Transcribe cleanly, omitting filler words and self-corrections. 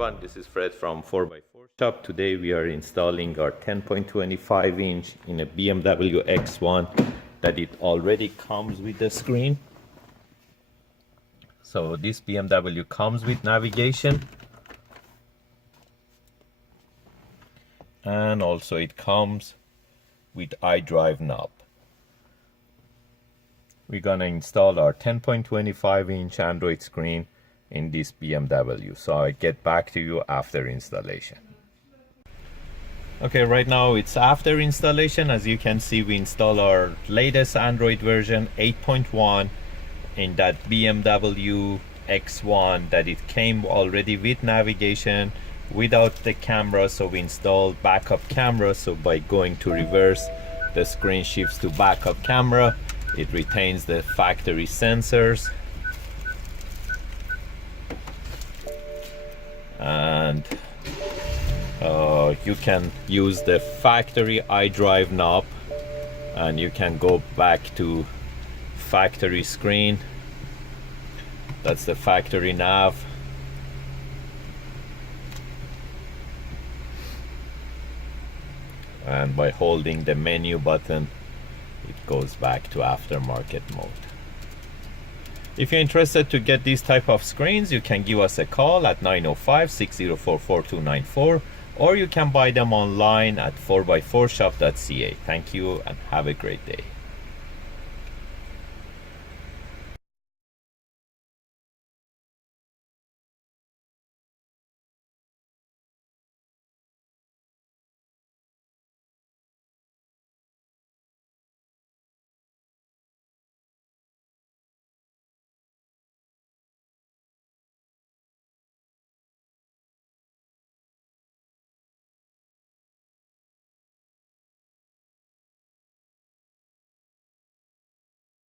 everyone, this is Fred from 4x4 Shop. Today we are installing our 10.25 inch in a BMW X1 that it already comes with the screen. So this BMW comes with navigation and also it comes with iDrive knob. We're gonna install our 10.25 inch Android screen in this BMW, so I'll get back to you after installation. Okay, right now it's after installation. As you can see, we install our latest Android version 8.1 in that BMW X1 that it came already with navigation without the camera, so we installed backup camera. So by going to reverse, the screen shifts to backup camera. It retains the factory sensors, and you can use the factory iDrive knob and you can go back to factory screen. That's the factory nav. And by holding the menu button, it goes back to aftermarket mode. If you're interested to get these type of screens, you can give us a call at 905-604-4294, or you can buy them online at 4x4shop.ca. Thank you and have a great day.